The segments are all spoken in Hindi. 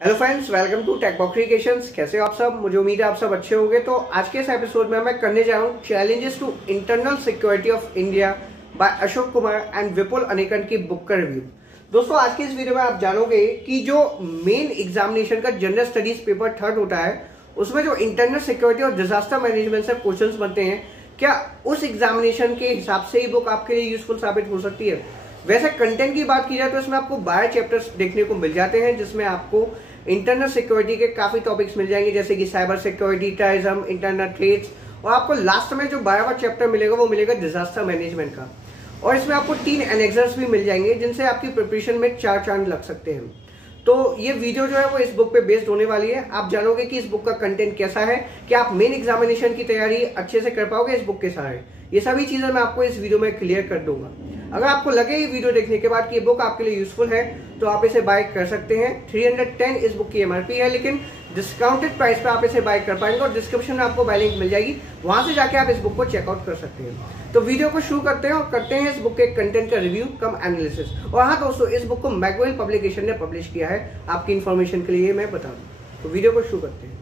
Hello friends, welcome to Tech Box Creations. कैसे हो आप सब? मुझे उम्मीद है आप सब अच्छे होंगे। तो आज के इस एपिसोड में मैं करने जा रहा हूँ challenges to internal security of India by Ashok Kumar and Vipul Anekan की बुक का रिव्यू। दोस्तों, आज की इस वीडियो में आप जानोगे कि जो मेन एग्जामिनेशन का जनरल स्टडीज पेपर थर्ड होता है उसमें जो इंटरनल सिक्योरिटी और डिजास्टर मैनेजमेंट से क्वेश्चंस बनते हैं, क्या उस एग्जामिनेशन के हिसाब से ही बुक आपके लिए यूजफुल साबित हो सकती है। वैसे कंटेंट की बात की जाए तो इसमें आपको 12 चैप्टर्स देखने को मिल जाते हैं, जिसमें आपको इंटरनल सिक्योरिटी के काफी टॉपिक्स मिल जाएंगे, जैसे कि cyber security, terrorism, internal threats, और आपको लास्ट में जो 12वां चैप्टर मिलेगा वो मिलेगा डिजास्टर मैनेजमेंट का। और इसमें आपको 3 एनेक्सर्स भी मिल जाएंगे जिनसे आपकी प्रिपरेशन में 4 चांद लग सकते हैं। तो ये वीडियो जो है वो इस बुक पे बेस्ड होने वाली है। आप जानोगे कि इस बुक का कंटेंट कैसा है, कि आप मेन एग्जामिनेशन की तैयारी अच्छे से कर पाओगे इस बुक के सहारे। ये सभी चीजें मैं आपको इस वीडियो में क्लियर कर दूंगा। अगर आपको लगे ये वीडियो देखने के बाद कि ये बुक आपके लिए यूजफुल है तो आप इसे बाय कर सकते हैं। 310 इस बुक की एमआरपी है, लेकिन डिस्काउंटेड प्राइस पे आप इसे बाय कर पाएंगे और डिस्क्रिप्शन में आपको बाय लिंक मिल जाएगी, वहां से जाके आप इस बुक को चेकआउट कर सकते हैं। तो वीडियो को शुरू करते हैं और करते हैं इस बुक के कंटेंट का रिव्यू कम एनालिसिस। और हाँ दोस्तों, इस बुक को मैकवेल पब्लिकेशन ने पब्लिश किया है, आपकी इन्फॉर्मेशन के लिए मैं बता दूं। तो वीडियो को शुरू करते हैं।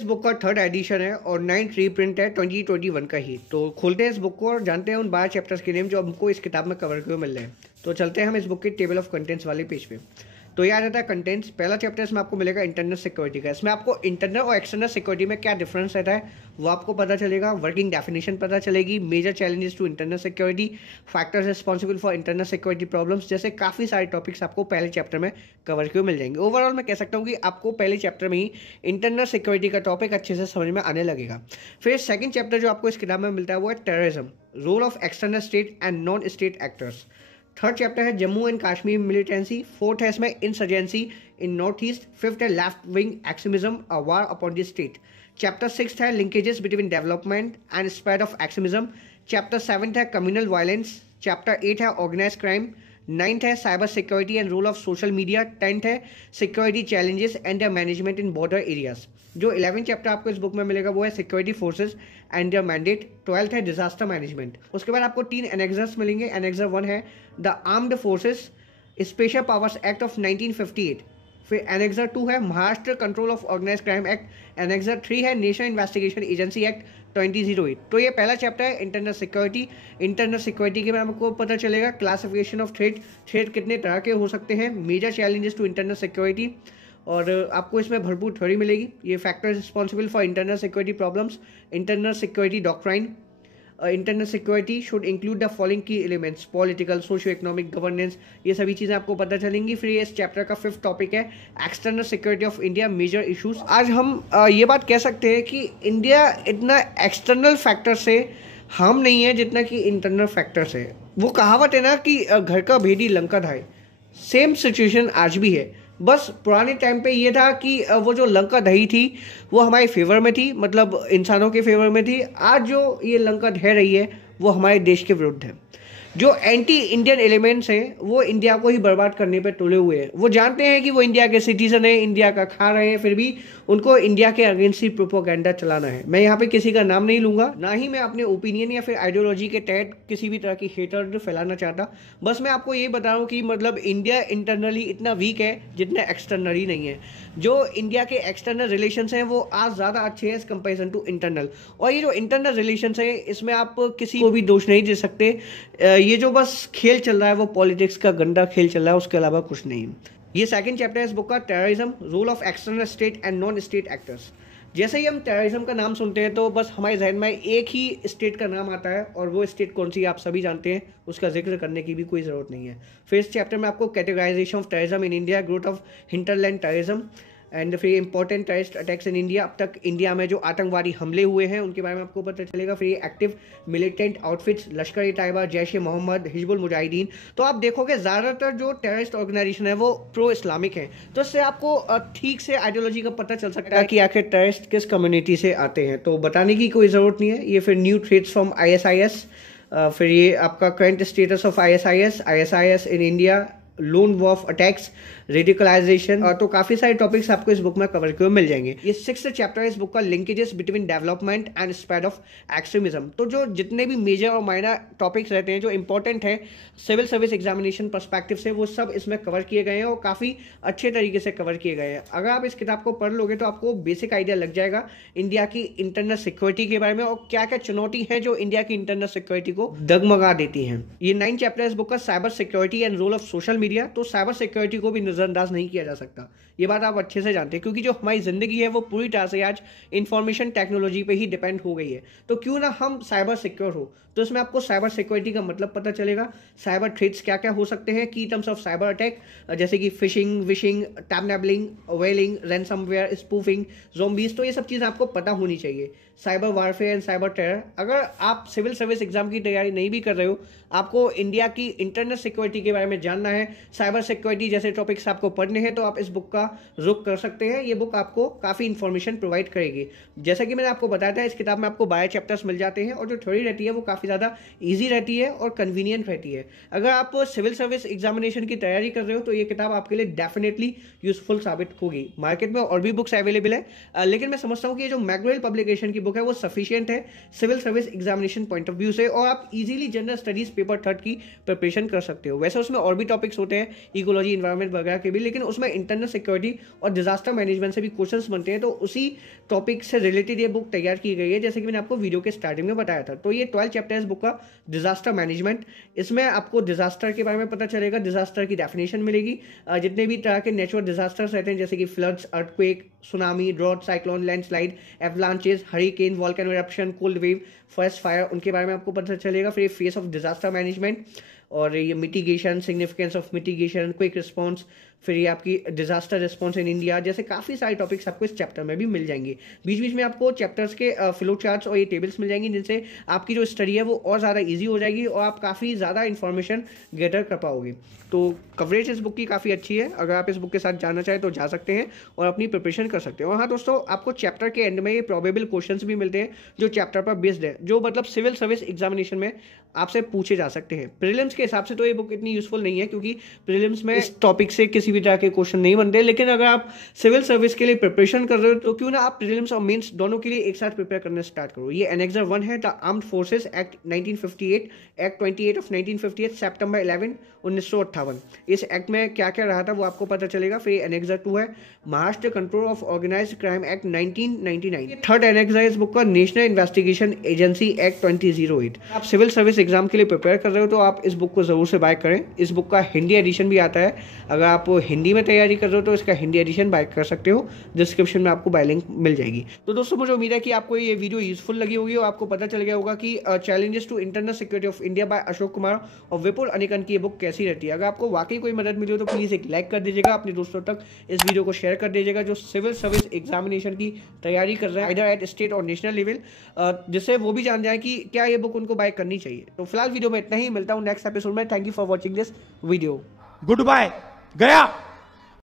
बुक का थर्ड एडिशन है और 9th रीप्रिंट है 2021 का ही। तो खोलते हैं इस बुक को और जानते हैं उन 12 चैप्टर्स के नेम जो हमको इस किताब में कवर किए मिल रहे हैं। तो चलते हैं हम इस बुक के टेबल ऑफ कंटेंट्स वाले पेज पे। तो ये आ जाता है कंटेंट्स। पहला चैप्टर इसमें आपको मिलेगा इंटरनल सिक्योरिटी का। इसमें आपको इंटरनल और एक्सटर्नल सिक्योरिटी में क्या डिफरेंस रहता है वो आपको पता चलेगा, वर्किंग डेफिनेशन पता चलेगी, major challenges to internal security, factors responsible for internal security problems, जैसे काफ़ी सारे टॉपिक्स आपको पहले चैप्टर में कवर किए मिल जाएंगे। ओवरऑल मैं कह सकता हूँ कि आपको पहले चैप्टर में ही इंटरनल सिक्योरिटी का टॉपिक अच्छे से समझ में आने लगेगा। फिर सेकंड चैप्टर जो आपको इस किताब में मिलता है वो है terrorism, role of external state and non state actors. Third chapter है Jammu and Kashmir militancy. Fourth है इसमें insurgency in north east. Fifth है left wing extremism, a war upon the state. Chapter 6 है linkages between development and spread of extremism. Chapter 7 है कम्युनल वायलेंस। चैप्टर 8 है ऑर्गेनाइज क्राइम। 9th है cyber security and role of social media. 10th है security challenges and the management in border areas. जो 11th चैप्टर आपको इस बुक में मिलेगा वो है security forces and the mandate. 12th है डिजास्टर मैनेजमेंट। उसके बाद आपको 3 एनेक्सर्स मिलेंगे। एनेक्सर 1 है the armed forces special powers act of 1958। फिर एनेक्सर 2 है Maharashtra control of organise crime act. Annexure 3 है नेशनल इन्वेस्टिगेशन एजेंसी एक्ट 2008। तो ये पहला चैप्टर है इंटरनल सिक्योरिटी। इंटरनल सिक्योरिटी के बारे में आपको पता चलेगा क्लासिफिकेशन ऑफ थ्रेट, थ्रेट कितने तरह के हो सकते हैं, major challenges to internal security, और आपको इसमें भरपूर थ्योरी मिलेगी। ये factors responsible for internal security problems, internal security doctrine. Internal security should include the following key elements, political, socio economic, governance, ये सभी चीज़ें आपको पता चलेंगी। फिर ये इस चैप्टर का 5th टॉपिक है external security of India, major issues. आज हम ये बात कह सकते हैं कि इंडिया इतना एक्सटर्नल फैक्टर से हार्म नहीं है जितना कि इंटरनल फैक्टर से। वो कहावत है ना कि घर का भेदी लंका ढाए, सेम सिचुएशन आज भी है। बस पुराने टाइम पे ये था कि वो जो लंका ढही थी वो हमारे फेवर में थी, मतलब इंसानों के फेवर में थी। आज जो ये लंका ढह रही है वो हमारे देश के विरुद्ध है। जो एंटी इंडियन एलिमेंट्स हैं वो इंडिया को ही बर्बाद करने पे तुले हुए हैं। वो जानते हैं कि वो इंडिया के सिटीजन हैं, इंडिया का खा रहे हैं, फिर भी उनको इंडिया के अगेंस्ट ही प्रोपोगेंडा चलाना है। मैं यहाँ पे किसी का नाम नहीं लूंगा, ना ही मैं अपने ओपिनियन या फिर आइडियोलॉजी के तहत किसी भी तरह की हेटर फैलाना चाहता। बस मैं आपको ये बता रहा हूँ कि मतलब इंडिया इंटरनली इतना वीक है जितना एक्सटर्नली नहीं है। जो इंडिया के एक्सटर्नल रिलेशंस हैं वो आज ज़्यादा अच्छे हैं एज कंपेरिजन टू इंटरनल। और ये जो इंटरनल रिलेशंस हैं इसमें आप किसी को भी दोष नहीं दे सकते। ये जो बस खेल चल रहा है वो पॉलिटिक्स का गंदा खेल चल रहा है, उसके अलावा कुछ नहीं। ये सेकंड चैप्टर है इस बुक का, terrorism, role of external state and non state actors. जैसे ही हम टेररिज्म का नाम सुनते हैं तो बस हमारे जहन में एक ही स्टेट का नाम आता है, और वो स्टेट कौन सी आप सभी जानते हैं, उसका जिक्र करने की भी कोई ज़रूरत नहीं है। फिर इस चैप्टर में आपको categorisation of terrorism in India, growth of hinterland terrorism and फिर important terrorist attacks in India. अब तक इंडिया में जो आतंकवादी हमले हुए हैं उनके बारे में आपको पता चलेगा। फिर ये एक्टिव मिलिटेंट आउटफिट्स, लश्कर ए तैयबा, जैश ए मोहम्मद, हिजबुल मुजाहिदीन। तो आप देखोगे ज़्यादातर जो टेररिस्ट ऑर्गेनाइजेशन है वो प्रो इस्लामिक है। तो इससे आपको ठीक से आइडियोलॉजी का पता चल सकता है कि आखिर टेररिस्ट किस कम्युनिटी से आते हैं। तो बताने की कोई ज़रूरत नहीं है। ये फिर न्यू थ्रेट्स फ्रॉम ISIS, फिर ये आपका current status of ISIS in India, lone wolf attacks, radicalisation, तो काफी सारे टॉपिक्स आपको इस बुक में कवर किए मिल जाएंगे। ये 6th चैप्टर है इस बुक का, linkages between development and spread of extremism. तो जो जितने भी मेजर और माइनर टॉपिक्स रहते हैं जो इंपॉर्टेंट है सिविल सर्विस एग्जामिनेशन पर्सपेक्टिव से, वो सब इसमें कवर किए गए हैं और काफी अच्छे तरीके से कवर किए गए हैं। अगर आप इस किताब को पढ़ लोगे तो आपको बेसिक आइडिया लग जाएगा इंडिया की इंटरनल सिक्योरिटी के बारे में और क्या क्या चुनौती है जो इंडिया की इंटरनल सिक्योरिटी को डगमगा देती हैं। ये 9 चैप्टर है इस बुक का, cyber security and role of social media. तो साइबर सिक्योरिटी को भी नजरअंदाज नहीं किया जा सकता, ये बात आप अच्छे से जानते हैं, क्योंकि जो हमारी जिंदगी है वो पूरी तरह से आज इंफॉर्मेशन टेक्नोलॉजी पे ही डिपेंड हो गई है। तो क्यों ना हम साइबर सिक्योर हो। तो इसमें आपको साइबर सिक्योरिटी का मतलब पता चलेगा, साइबर थ्रेट्स क्या क्या हो सकते हैं, की टर्म्स ऑफ साइबर अटैक, जैसे कि फिशिंग, विशिंग, टैबनेबलिंग, वेलिंग, रैनसमवेयर, स्पूफिंग, ज़ॉम्बीज। तो ये सब चीज़ आपको पता होनी चाहिए। Cyber warfare and cyber terror. अगर आप सिविल सर्विस एग्जाम की तैयारी नहीं भी कर रहे हो, आपको इंडिया की इंटरनल सिक्योरिटी के बारे में जानना है, साइबर सिक्योरिटी जैसे टॉपिक्स आपको पढ़ने हैं, तो आप इस बुक का रुख कर सकते हैं। ये बुक आपको काफ़ी इन्फॉर्मेशन प्रोवाइड करेगी। जैसा कि मैंने आपको बताया था, इस किताब में आपको 12 चैप्टर्स मिल जाते हैं और जो थ्योरी रहती है वो काफ़ी ज़्यादा ईजी रहती है और कन्वीनियंट रहती है। अगर आप सिविल सर्विस एग्जामिनेशन की तैयारी कर रहे हो तो ये किताब आपके लिए डेफिनेटली यूजफुल साबित होगी। मार्केट में और भी बुक्स अवेलेबल है, लेकिन मैं समझता हूँ कि ये जो मैकग्रेल पब्लिकेशन की बुक है वो सफिशिएंट है civil service examination point of view से, और आप इजीली जनरल स्टडीज पेपर 3 की प्रिपरेशन कर सकते हो। वैसे उसमें और भी टॉपिक्स होते हैं, इकोलॉजी, इन्वायरमेंट वगैरह के भी, लेकिन उसमें इंटरनल सिक्योरिटी और डिजास्टर मैनेजमेंट से भी क्वेश्चंस बनते हैं, तो उसी टॉपिक से रिलेटेड ये बुक तैयार की गई है, जैसे कि मैंने आपको वीडियो के स्टार्टिंग में बताया था। तो ये 12 चैप्टर है इस बुक का, डिजास्टर मैनेजमेंट। इसमें आपको डिजास्टर के बारे में पता चलेगा, डिजास्टर की डेफिनेशन मिलेगी, जितने भी तरह के नेचुरल डिजास्टर्स रहते हैं जैसे कि floods, earthquake, tsunami, drought, cyclone, landslide, avalanches, hurricane, volcano eruption, cold wave, forest fire, उनके बारे में आपको पता चलेगा। फिर फेस ऑफ डिजास्टर मैनेजमेंट और ये mitigation, significance of mitigation, quick response, फिर ये आपकी डिजास्टर रिस्पॉन्स इन इंडिया, जैसे काफ़ी सारे टॉपिक्स आपको इस चैप्टर में भी मिल जाएंगे। बीच बीच में आपको चैप्टर्स के फ्लो चार्ट्स और ये टेबल्स मिल जाएंगी, जिनसे आपकी जो स्टडी है वो और ज़्यादा ईजी हो जाएगी और आप काफ़ी ज़्यादा इन्फॉर्मेशन गैदर कर पाओगे। तो कवरेज इस बुक की काफ़ी अच्छी है, अगर आप इस बुक के साथ जाना चाहें तो जा सकते हैं और अपनी प्रिपरेशन कर सकते हैं। और हाँ दोस्तों, आपको चैप्टर के एंड में ये प्रोबेबल क्वेश्चंस भी मिलते हैं जो चैप्टर पर बेस्ड है, जो मतलब सिविल सर्विस एग्जामिनेशन में आपसे पूछे जा सकते हैं। प्रीलिम्स के हिसाब से तो ये बुक इतनी यूजफुल नहीं है, क्योंकि प्रीलिम्स में इस टॉपिक से किसी भी तरह के क्वेश्चन नहीं बनते, लेकिन अगर आप सिविल सर्विस के लिए प्रिपरेशन कर रहे हो तो क्यों ना आप प्रीलिम्स और मेंस दोनों के लिए एक साथ प्रिपेयर करना स्टार्ट करो। ये एनेक्सर 1 है, the armed forces act 1958, act 28 of 1958, सितंबर 11, 1958। इस एक्ट में क्या क्या रहा था वो आपको पता चलेगा। फिर एनेक्सर 2 है, Maharashtra control of organised crime act 1999। Third annexure है इस बुक का, नेशनल इन्वेस्टिगेशन एजेंसी एक्ट 2008। आप सिविल सर्विस एग्जाम के लिए प्रिपेयर कर रहे हो तो आप इस बुक को जरूर से बाय करें। इस बुक का हिंदी एडिशन भी आता है, अगर आप हिंदी में तैयारी कर रहे हो तो इसका हिंदी एडिशन बाय कर सकते हो, डिस्क्रिप्शन में आपको बाय लिंक मिल जाएगी। तो दोस्तों, मुझे उम्मीद है कि आपको ये वीडियो यूजफुल लगी होगी और आपको पता चल गया होगा कि challenges to internal security of India by Ashok Kumar और विपुल अनिकन की ये बुक कैसी रहती है। अगर आपको वाकई कोई मदद मिली हो तो प्लीज़ एक लाइक कर दीजिएगा, अपने दोस्तों तक इस वीडियो को शेयर कर दीजिएगा जो सिविल सर्विस एग्जामिनेशन की तैयारी कर रहे हैं आइदर एट स्टेट और नेशनल लेवल, जिससे वो भी जान जाए कि क्या ये बुक उनको बाय करनी चाहिए। तो फिलहाल वीडियो में इतना ही, मिलता हूँ नेक्स्ट एपिसोड में। Thank you for watching this video. Goodbye, गया।